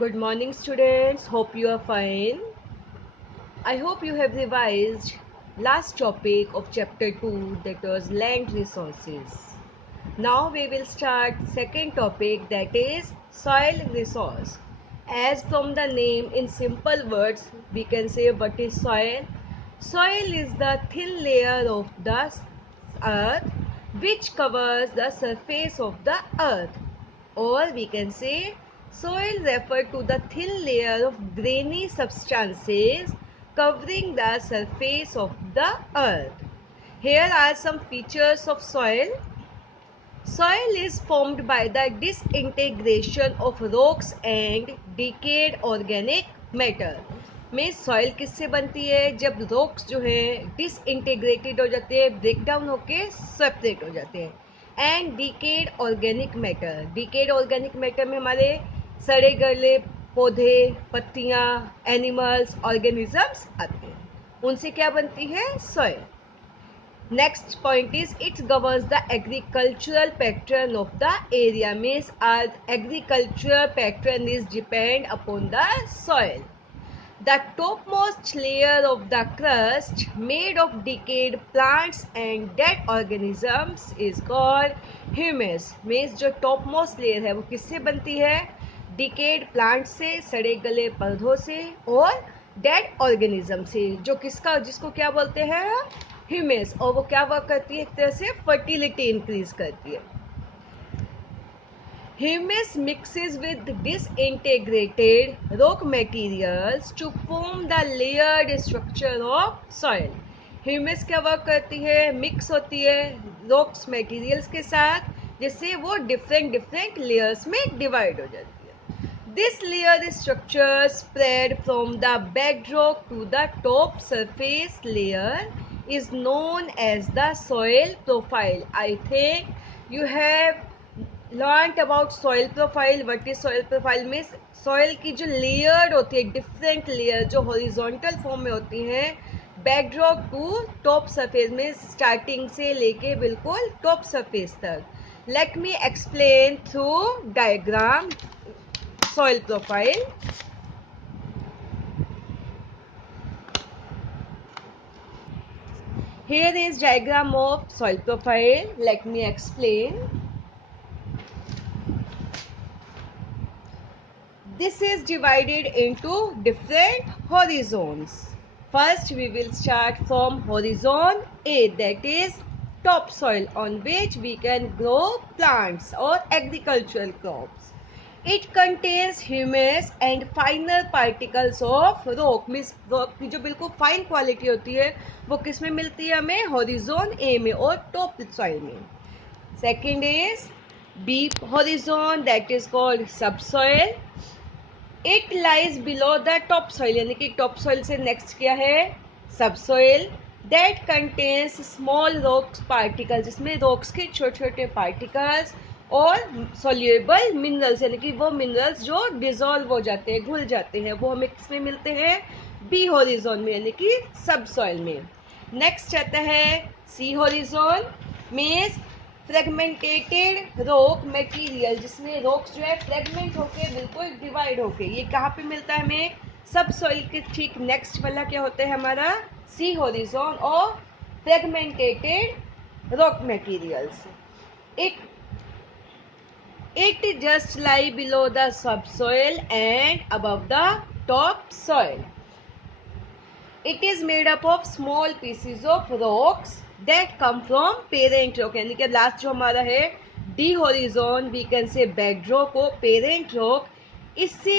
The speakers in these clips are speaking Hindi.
Good morning, students. Hope you are fine. I hope you have revised last topic of chapter 2, that was land resources. Now we will start second topic, that is soil resource. As from the name, in simple words we can say what is soil. Soil is the thin layer of the earth which covers the surface of the earth, or we can say soil refer to the thin layer of grainy substances covering the surface of the earth. Here are some features of soil. Soil is formed by the disintegration of rocks and decayed organic matter. में सॉइल किससे बनती है? जब रॉक्स जो है डिसइंटीग्रेटेड हो जाते हैं, ब्रेक डाउन होके सेपरेट हो जाते हैं। And decade organic matter, decade organic matter में हमारे सड़े गले पौधे, पत्तियां, एनिमल्स, ऑर्गेनिजम्स आते हैं। उनसे क्या बनती है? Soil. Next point is it governs the agricultural pattern of the area. Means our agricultural pattern is depend upon the soil. The topmost layer of the crust made of decayed plants and dead organisms is called humus. Means जो topmost layer है वो किससे बनती है? Decayed plants से, सड़े गले पौधों से और डेड ऑर्गेनिज्म से, जो किसका जिसको क्या बोलते हैं? ह्यूमस। और वो क्या वर्क करती है? एक तरह से फर्टिलिटी इंक्रीज करती है। Humus mixes with disintegrated rock materials to form the layered structure of soil. Humus क्या वर्क करती है? मिक्स होती है रॉक्स मटेरियल्स के साथ, जिससे वो डिफरेंट लेयर्स में डिवाइड हो जाती है। This layer structure spread from the bedrock to the top surface layer is known as the soil profile. I think you have learnt about soil profile. What is soil profile? means soil की जो layered होती है, different layer जो horizontal form में होती हैं, bedrock to top surface में starting से लेके बिल्कुल top surface तक. Let me explain through diagram soil profile. Here is diagram of soil profile. Let me explain. This is divided into different horizons. First we will start from horizon A, that is topsoil, on which we can grow plants or agricultural crops. It contains humus and finer particles of rock. Means rock की जो बिल्कुल फाइन क्वालिटी होती है वो किस में मिलती है हमें? होरिजोन ए में और टॉप सॉइल में. Second is B horizon, that is called subsoil. It lies below the top soil, यानी कि टॉप सॉइल से नेक्स्ट क्या है? Subsoil. That contains small rocks particles, जिसमें रॉक्स के छोटे छोटे पार्टिकल्स और सोल्यूबल मिनरल्स, यानी कि वो मिनरल्स जो डिजोल्व हो जाते हैं, घुल जाते हैं, वो हमें किसमें मिलते हैं? बी होरिजोन में, यानी कि सब सॉइल में. नेक्स्ट आता है सी होरिजोन. मीन्स फ्रेगमेंटेटेड रॉक मटेरियल, जिसमें रॉक्स जो है फ्रेगमेंट होके बिल्कुल डिवाइड होके, ये कहाँ पे मिलता है हमें? सब सॉइल के ठीक नेक्स्ट वाला क्या होता है हमारा? सी होरिजोन और fragmented rock materials. It It just lie below the subsoil and above the topsoil. It is made up of small pieces of rocks that come from parent rock. यानी कि लास्ट जो हमारा है D horizon, we can say bedrock और पेरेंट रॉक. इससे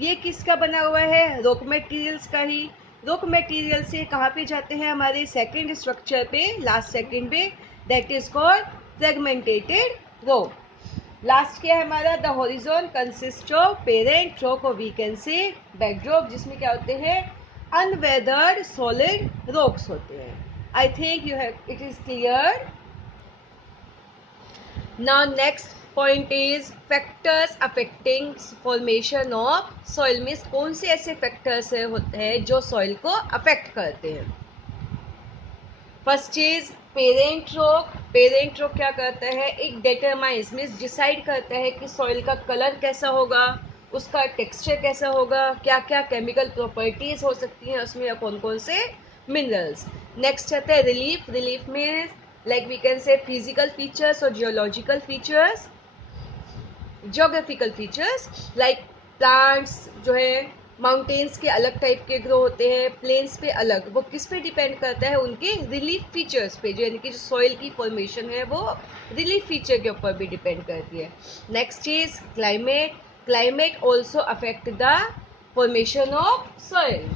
ये किसका बना हुआ है? रॉक मटेरियल्स का ही. रॉक मटेरियल से कहाँ पे जाते हैं? हमारे सेकेंड स्ट्रक्चर पे, लास्ट सेकेंड पे, that is called fragmented rock. Last क्या है हमारा? The horizon consist of parent rock और वी कैन से बेडरॉक, जिसमें क्या होते हैं? अनवेदर्ड सॉलिड रॉक्स होते हैं. I think you have it is clear. Now next point is factors affecting formation of soil. में कौन से ऐसे फैक्टर्स होते हैं जो सॉइल को अफेक्ट करते हैं? First is parent rock. Parent rock क्या करता है? इट डिटरमाइंस, मीन्स डिसाइड करता है कि सॉइल का कलर कैसा होगा, उसका टेक्सचर कैसा होगा, क्या क्या केमिकल प्रॉपर्टीज हो सकती हैं उसमें, या कौन कौन से मिनरल्स। नेक्स्ट आता है रिलीफ। रिलीफ में like we can say physical features और geological features, geographical features like plants जो है माउंटेन्स के अलग टाइप के ग्रो होते हैं, प्लेन्स पे अलग, वो किस पे डिपेंड करता है, उनके रिलीफ फीचर्स पे, जो यानी कि जो सॉइल की फॉर्मेशन है वो रिलीफ फीचर के ऊपर भी डिपेंड करती है। नेक्स्ट चीज climate. Climate also affect the formation of soil.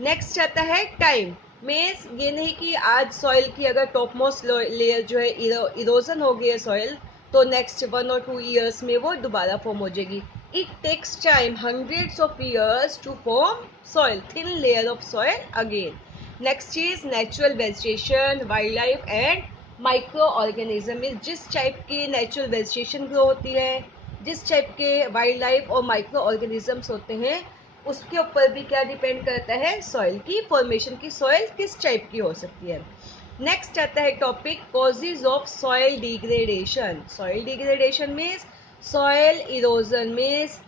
Next आता है टाइम। मीन्स ये नहीं कि आज सॉइल की अगर टॉप मोस्ट लेयर जो है इरोजन हो गई है सॉइल, तो नेक्स्ट 1 और 2 ईयर्स में वो दोबारा फॉर्म हो जाएगी। It takes time hundreds of years to form soil, thin layer of soil again. Next चीज natural vegetation, wild life and micro organism. जिस टाइप की नेचुरल वेजिटेशन ग्रो होती है, जिस टाइप के वाइल्ड लाइफ और माइक्रो ऑर्गेनिजम्स होते हैं, उसके ऊपर भी क्या डिपेंड करता है, सॉइल की फॉर्मेशन की, सॉइल किस टाइप की हो सकती है। नेक्स्ट आता है topic causes of soil degradation. Soil degradation means soil erosion means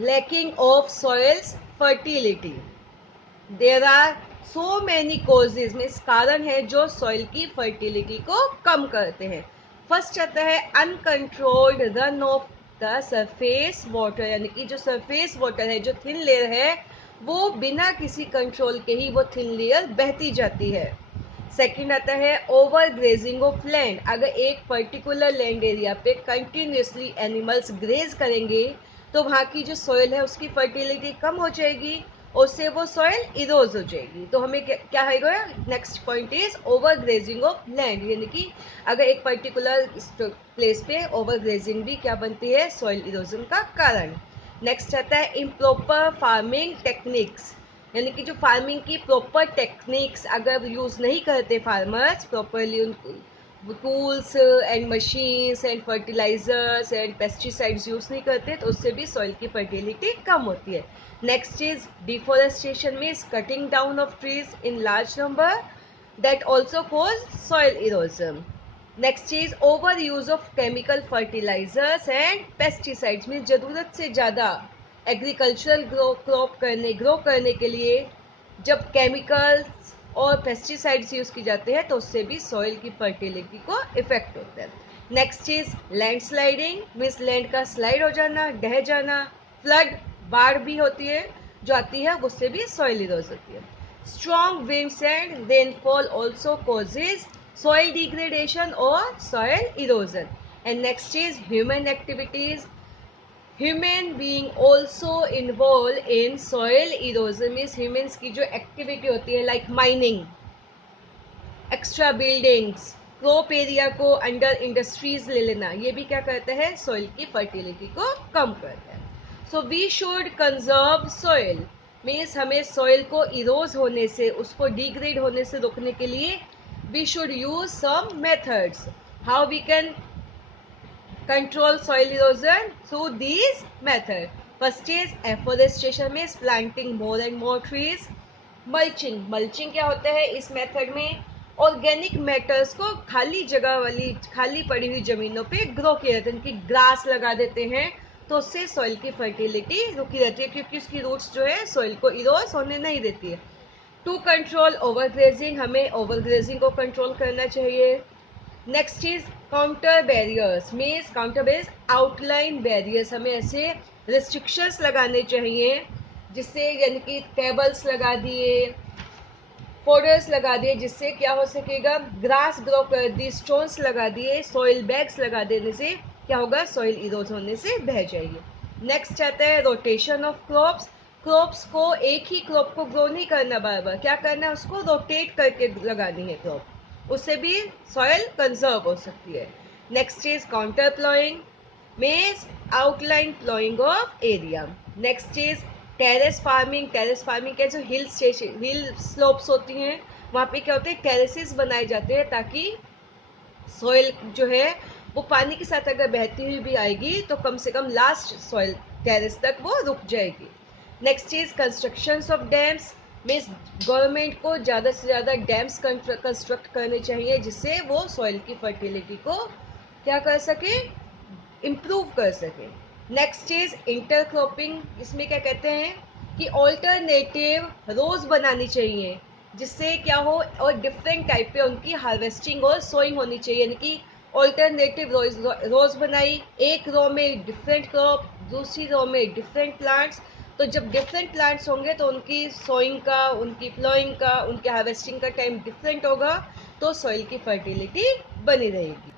lacking of soils fertility. There are so many causes means कारण है जो सॉइल की फर्टिलिटी को कम करते हैं। फर्स्ट आता है uncontrolled run of the surface water, यानी कि जो सरफेस वाटर है, जो थिन लेयर है, वो बिना किसी कंट्रोल के ही वो थिन लेयर बहती जाती है। सेकंड आता है ओवर ग्रेजिंग ऑफ लैंड। अगर एक पर्टिकुलर लैंड एरिया पे कंटिन्यूसली एनिमल्स ग्रेज करेंगे तो वहाँ की जो सॉइल है उसकी फर्टिलिटी कम हो जाएगी, उससे वो सॉइल इरोज हो जाएगी। तो हमें क्या है, next point is over grazing of land, यानी कि अगर एक पर्टिकुलर प्लेस पे ओवर ग्रेजिंग भी क्या बनती है, सॉइल इरोजन का कारण। नेक्स्ट आता है इम्प्रॉपर फार्मिंग टेक्निक्स, यानी कि जो फार्मिंग की प्रॉपर टेक्निक्स अगर यूज नहीं करते फार्मर्स प्रॉपरली, उनको tools and machines and fertilizers and pesticides use नहीं करते, तो उससे भी सॉइल की फर्टिलिटी कम होती है। Next is deforestation means cutting down of trees in large number, that also cause soil erosion. Next चीज over use of chemical fertilisers and pesticides means जरूरत से ज़्यादा एग्रीकल्चरल ग्रो करने के लिए जब केमिकल्स और पेस्टिसाइड्स यूज की जाते हैं तो उससे भी सॉइल की फर्टिलिटी को इफेक्ट होता है। नेक्स्ट चीज लैंडस्लाइडिंग मीन्स लैंड का स्लाइड हो जाना, ढह जाना। फ्लड, बाढ़ भी होती है जो आती है, उससे भी सॉइल इरोज होती है। Strong winds and rainfall also causes soil degradation or soil erosion. And next is human activities. Human being also involved in soil erosion means humans की जो activity होती है like mining, extra buildings, crop area को अंडर इंडस्ट्रीज ले लेना, ये भी क्या करता है, सॉइल की फर्टिलिटी को कम करता है। So we should conserve soil means हमें सॉइल को इरोज होने से, उसको डिग्रेड होने से रोकने के लिए we should use some methods. How we can control soil erosion? Through these methods. First is afforestation means planting more and more trees. Mulching. Mulching क्या होता है इस मेथड में, ऑर्गेनिक मैटर्स को खाली जगह वाली, खाली पड़ी हुई जमीनों पे ग्रो किया जाता है, उनकी ग्रास लगा देते हैं, तो उससे सॉइल की फर्टिलिटी रुकी रहती है, क्योंकि उसकी रूट्स जो है सॉइल को इरोज होने नहीं देती है। टू कंट्रोल ओवरग्रेजिंग, हमें ओवरग्रेजिंग को कंट्रोल करना चाहिए। Next is counter barriers means counter barriers outline barriers, हमें ऐसे रिस्ट्रिक्शंस लगाने चाहिए जिससे, यानी कि टेबल्स लगा दिए, फोल्डर्स लगा दिए, जिससे क्या हो सकेगा, ग्रास ग्रो कर दी, स्टोन्स लगा दिए, सॉइल बैग्स लगा देने से क्या होगा, सॉइल इरोज होने से बह जाएगी। नेक्स्ट आता है रोटेशन ऑफ क्रॉप्स। क्रॉप्स को एक ही क्रॉप को ग्रो नहीं करना, बार बार क्या करना है, उसको रोटेट करके लगानी है क्रॉप, उससे भी सॉइल कंजर्व हो सकती है। Next is counter ploughing means outline ploughing of area. Next is terrace farming. Terrace farming के जो हिल स्लोप्स होती हैं वहाँ पे क्या होते हैं, टेरेसेस बनाए जाते हैं ताकि सॉइल जो है वो पानी के साथ अगर बहती हुई भी आएगी तो कम से कम लास्ट सॉइल टेरेस तक वो रुक जाएगी। Next is construction of dams means government को ज़्यादा से ज़्यादा डैम्स कंस्ट्रक्ट करने चाहिए जिससे वो सॉइल की फर्टिलिटी को क्या कर सके, इम्प्रूव कर सकें। नेक्स्ट इज इंटरक्रॉपिंग, इसमें क्या कहते हैं कि ऑल्टरनेटिव रोज बनानी चाहिए, जिससे क्या हो और डिफरेंट टाइप पे उनकी हार्वेस्टिंग और सोइंग होनी चाहिए, यानी कि ऑल्टरनेटिव रोज बनाई, एक रो में डिफरेंट क्रॉप, दूसरी रो में डिफरेंट प्लांट्स। तो जब डिफरेंट प्लांट्स होंगे तो उनकी सोइंग का, उनकी फ्लोइंग का, उनके हार्वेस्टिंग का टाइम डिफरेंट होगा, तो सॉइल की फर्टिलिटी बनी रहेगी।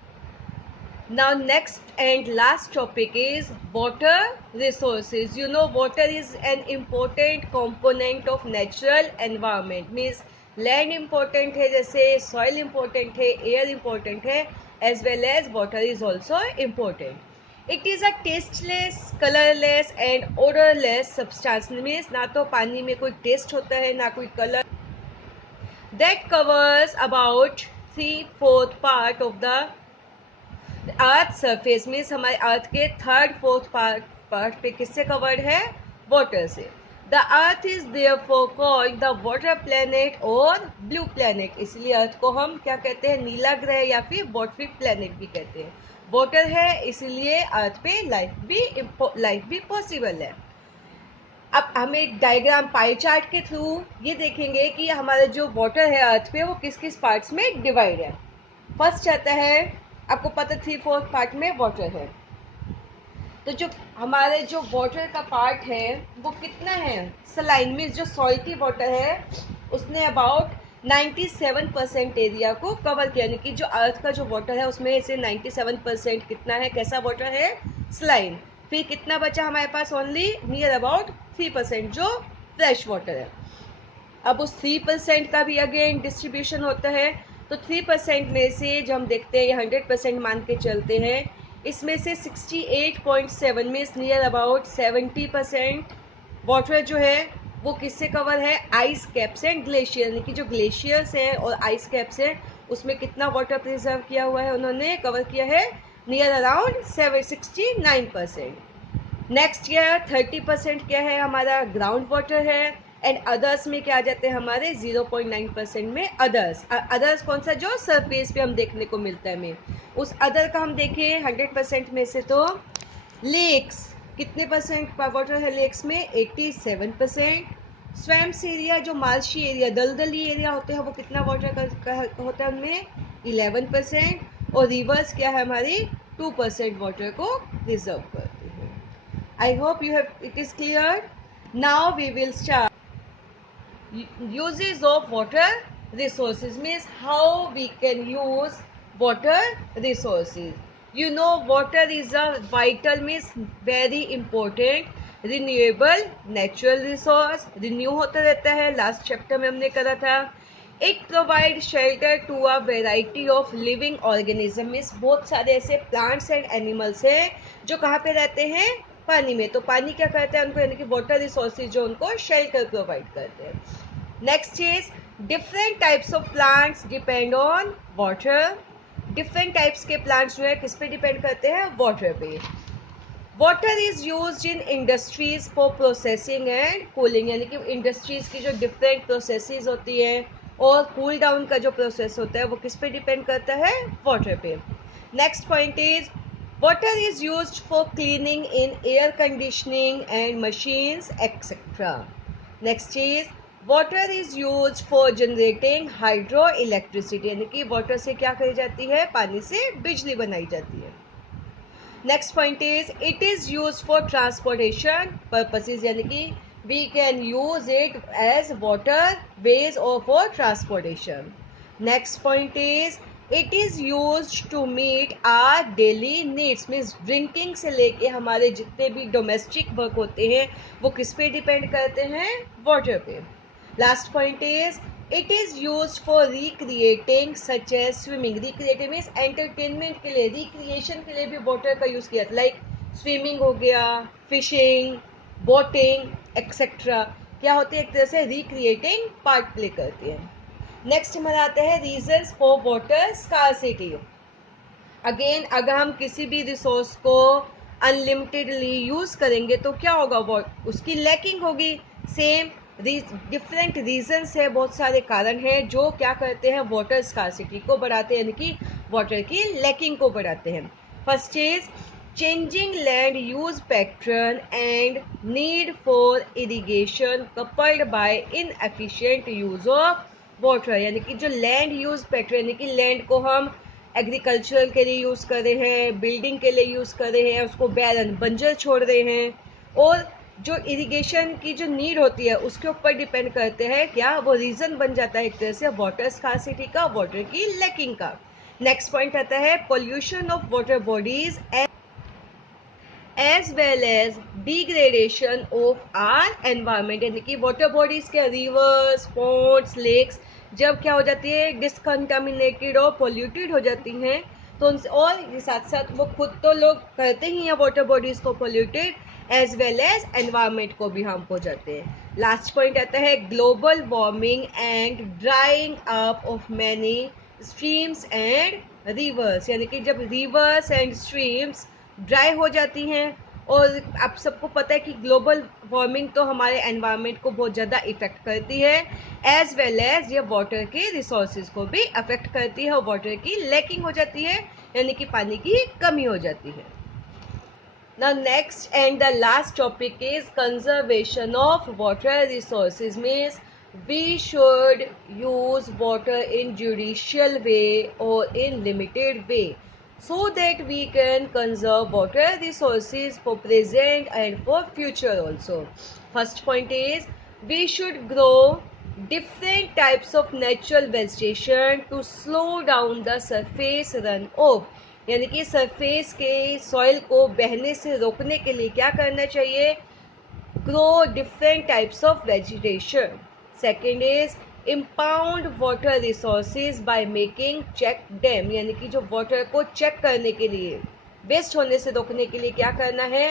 Now next and last topic is water resources. You know, water is an important component of natural environment. Means land important है, जैसे soil important है, air important है, as well as water is also important. It is a tasteless, colorless and odorless substance. Means ना तो पानी में कोई taste होता है, ना कोई color. That covers about 3/4 part of the earth surface में। हमारे अर्थ के 3/4 पार्ट पे किससे कवर्ड है? वाटर से। The earth is therefore called the water planet और ब्लू प्लैनेट। इसलिए अर्थ को हम क्या कहते हैं? नीला ग्रह या फिर वाटरी प्लैनेट भी कहते हैं। वाटर है इसलिए अर्थ पे लाइफ भी पॉसिबल है। अब हम एक डायग्राम पाई चार्ट के थ्रू ये देखेंगे कि हमारा जो वाटर है अर्थ पे वो किस किस पार्ट्स में डिवाइड है। फर्स्ट आता है, आपको पता 3/4 पार्ट में वाटर है, तो जो हमारे जो वाटर का पार्ट है वो कितना है? सलाइन में जो सॉल्टी वाटर है उसने अबाउट 97% एरिया को कवर किया, यानी कि जो अर्थ का जो वाटर है उसमें से 97% कितना है? कैसा वाटर है? सलाइन। फिर कितना बचा हमारे पास? ओनली नियर अबाउट 3% जो फ्रेश वाटर है। अब उस 3% का भी अगेन डिस्ट्रीब्यूशन होता है, तो 3% में से जो हम देखते हैं 100% मान के चलते हैं, इसमें से 68.7 में नियर अबाउट 70% वाटर जो है वो किससे कवर है? आइस कैप्स एंड ग्लेशियर, यानी कि जो ग्लेशियर्स हैं और आइस कैप्स हैं उसमें कितना वाटर प्रिजर्व किया हुआ है? उन्होंने कवर किया है नियर अराउंड 69%। नेक्स्ट क्या है? 30% क्या है? हमारा ग्राउंड वाटर है। एंड अदर्स में क्या आ जाते हैं हमारे? 0.9% में अदर्स। अदर्स कौन सा? जो सरफेस पे हम देखने को मिलता है में। उस अदर का हम देखें 100% में से तो लेक्स कितने परसेंट वाटर है लेक्स में? 87%। स्वैम्प्स एरिया, जो मार्शी एरिया, दलदली एरिया होते हैं, वो कितना वाटर का होता है उनमें? 11%। और रिवर्स क्या है हमारी? 2% वाटर को रिजर्व करते हैं। I hope it is clear. Now we will start. Uses of water resources means how we can use water resources. You know, water is a vital, means very important renewable natural resource. Renew होता रहता है, लास्ट चैप्टर में हमने करा था। It provides shelter to a variety of living organisms. means बहुत सारे ऐसे plants and animals हैं जो कहाँ पे रहते हैं? पानी में। तो पानी क्या करता है उनको, यानी कि वाटर रिसोर्सेज जो उनको शेल्टर प्रोवाइड करते हैं। Next is different types of plants depend on water. Different types के प्लांट्स जो है किस पे डिपेंड करते हैं? वाटर पे। Water is used in industries for processing and cooling, यानी कि इंडस्ट्रीज की जो डिफरेंट प्रोसेसेस होती हैं और कूल डाउन का जो प्रोसेस होता है वो किस पे डिपेंड करता है? वाटर पे। Next point is water is used for cleaning in air conditioning and machines etcetera. Next is water is use for generating hydro electricity, यानी कि वाटर से क्या करी जाती है? पानी से बिजली बनाई जाती है। Next point is it is use for transportation purposes, यानी कि we can use it as water base और for transportation. Next point is it is use to meet our daily needs, means drinking से लेके हमारे जितने भी डोमेस्टिक वर्क होते हैं वो किस पे डिपेंड करते हैं? वाटर पे। Last point is it is use for recreating such as swimming. Recreating means entertainment के लिए, रिक्रिएशन के लिए भी वाटर का यूज किया, लाइक स्विमिंग हो गया, फिशिंग, बोटिंग एक्सेट्रा, क्या होते हैं? एक तरह से रिक्रिएटिंग पार्ट प्ले करते हैं। नेक्स्ट हमारा आता है reasons for water scarcity. Again अगर हम किसी भी रिसोर्स को अनलिमिटेडली यूज करेंगे तो क्या होगा? उसकी लैकिंग होगी। सेम डिफरेंट रीजंस है, बहुत सारे कारण हैं जो क्या करते हैं? वाटर स्कार्सिटी को बढ़ाते हैं, यानी कि वाटर की लैकिंग को बढ़ाते हैं। First is changing land use pattern and need for irrigation coupled by inefficient use of water। यानी कि जो लैंड यूज पैटर्न यानी कि लैंड को हम एग्रीकल्चरल के लिए यूज कर रहे हैं, बिल्डिंग के लिए यूज कर रहे हैं, उसको बैरन बंजर छोड़ रहे हैं, और जो इरिगेशन की जो नीड होती है उसके ऊपर डिपेंड करते हैं क्या, वो रीजन बन जाता है एक तरह से वाटर स्कार्सिटी का, वाटर की लैकिंग का। नेक्स्ट पॉइंट आता है pollution of water bodies as well as degradation of our environment. यानी कि वाटर बॉडीज के रिवर्स, पोर्ट्स, लेक्स जब क्या हो जाती है, डिसकंटामिनेटेड और पोल्यूटेड हो जाती हैं, तो उनसे और साथ साथ वो खुद तो लोग करते ही हैं वाटर बॉडीज को polluted, as well as environment को भी हार्म पहुंचाते हैं। लास्ट पॉइंट आता है global warming and drying up of many streams and rivers. यानी कि जब रिवर्स एंड स्ट्रीम्स ड्राई हो जाती हैं, और आप सबको पता है कि ग्लोबल वार्मिंग तो हमारे एनवायरनमेंट को बहुत ज़्यादा इफेक्ट करती है, एज वेल एज ये वाटर के रिसोर्सेज को भी अफेक्ट करती है, और वाटर की लैकिंग हो जाती है, यानी कि पानी की कमी हो जाती है। Now next and the last topic is conservation of water resources, means we should use water in judicial way or in limited way so that we can conserve water resources for present and for future also. First point is we should grow different types of natural vegetation to slow down the surface runoff। यानी कि सरफेस के सॉइल को बहने से रोकने के लिए क्या करना चाहिए, grow different types of vegetation. Second is impound water resources by making check dam. यानी कि जो वाटर को चेक करने के लिए, वेस्ट होने से रोकने के लिए क्या करना है,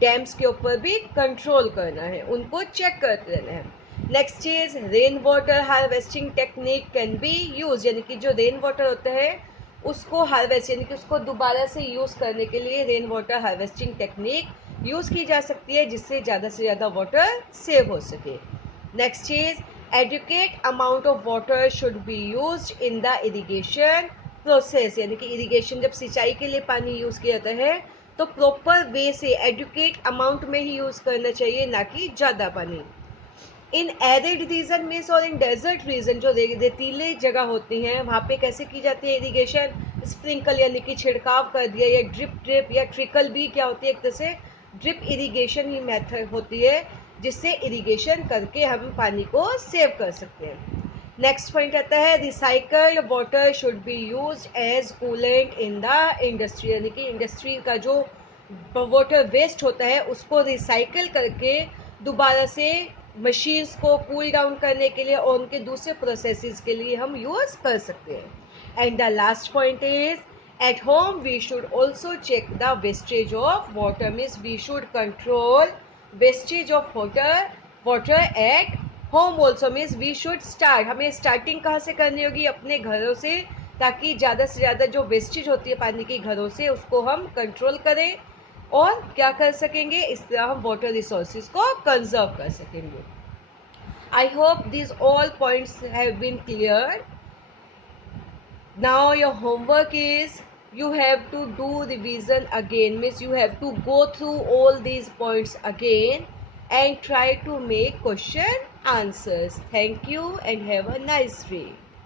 डैम्स के ऊपर भी कंट्रोल करना है, उनको चेक करते रहना है। Next is rain water harvesting technique can be use. यानी कि जो रेन वाटर होता है उसको हार्वेस्ट यानी कि उसको दोबारा से यूज़ करने के लिए rain water harvesting technique use की जा सकती है, जिससे ज़्यादा से ज़्यादा वाटर सेव हो सके। नेक्स्ट चीज adequate amount of water should be use in the irrigation process. यानी कि इरिगेशन जब सिंचाई के लिए पानी यूज़ किया जाता है तो प्रॉपर वे से एडुकेट अमाउंट में ही यूज़ करना चाहिए, ना कि ज़्यादा पानी। इन एरिड रीजन में और इन डेजर्ट रीजन जो रेतीले जगह होती हैं वहाँ पे कैसे की जाती है इरिगेशन, स्प्रिंकल यानी कि छिड़काव कर दिया, या ड्रिप या ट्रिकल भी क्या होती है, एक तरह से ड्रिप इरिगेशन ही मेथड होती है, जिससे इरिगेशन करके हम पानी को सेव कर सकते हैं। नेक्स्ट पॉइंट आता है recycled water should be use as coolant in the industry. यानी कि इंडस्ट्री का जो वाटर वेस्ट होता है उसको रिसाइकल करके दोबारा से मशीन्स को कूल डाउन करने के लिए और उनके दूसरे प्रोसेसेस के लिए हम यूज कर सकते हैं। And the last point is at home we should also check the wastage of water, means we should control wastage of water at home also, means we should start, हमें स्टार्टिंग कहाँ से करनी होगी, अपने घरों से, ताकि ज़्यादा से ज़्यादा जो वेस्टेज होती है पानी के घरों से उसको हम कंट्रोल करें और क्या कर सकेंगे, इस तरह हम वाटर रिसोर्सेज को कंजर्व कर सकेंगे। I hope these all points have been cleared. Now your homework is you have to do revision again, means you have to go through all these points again and try to make question answers. Thank you and have a nice day.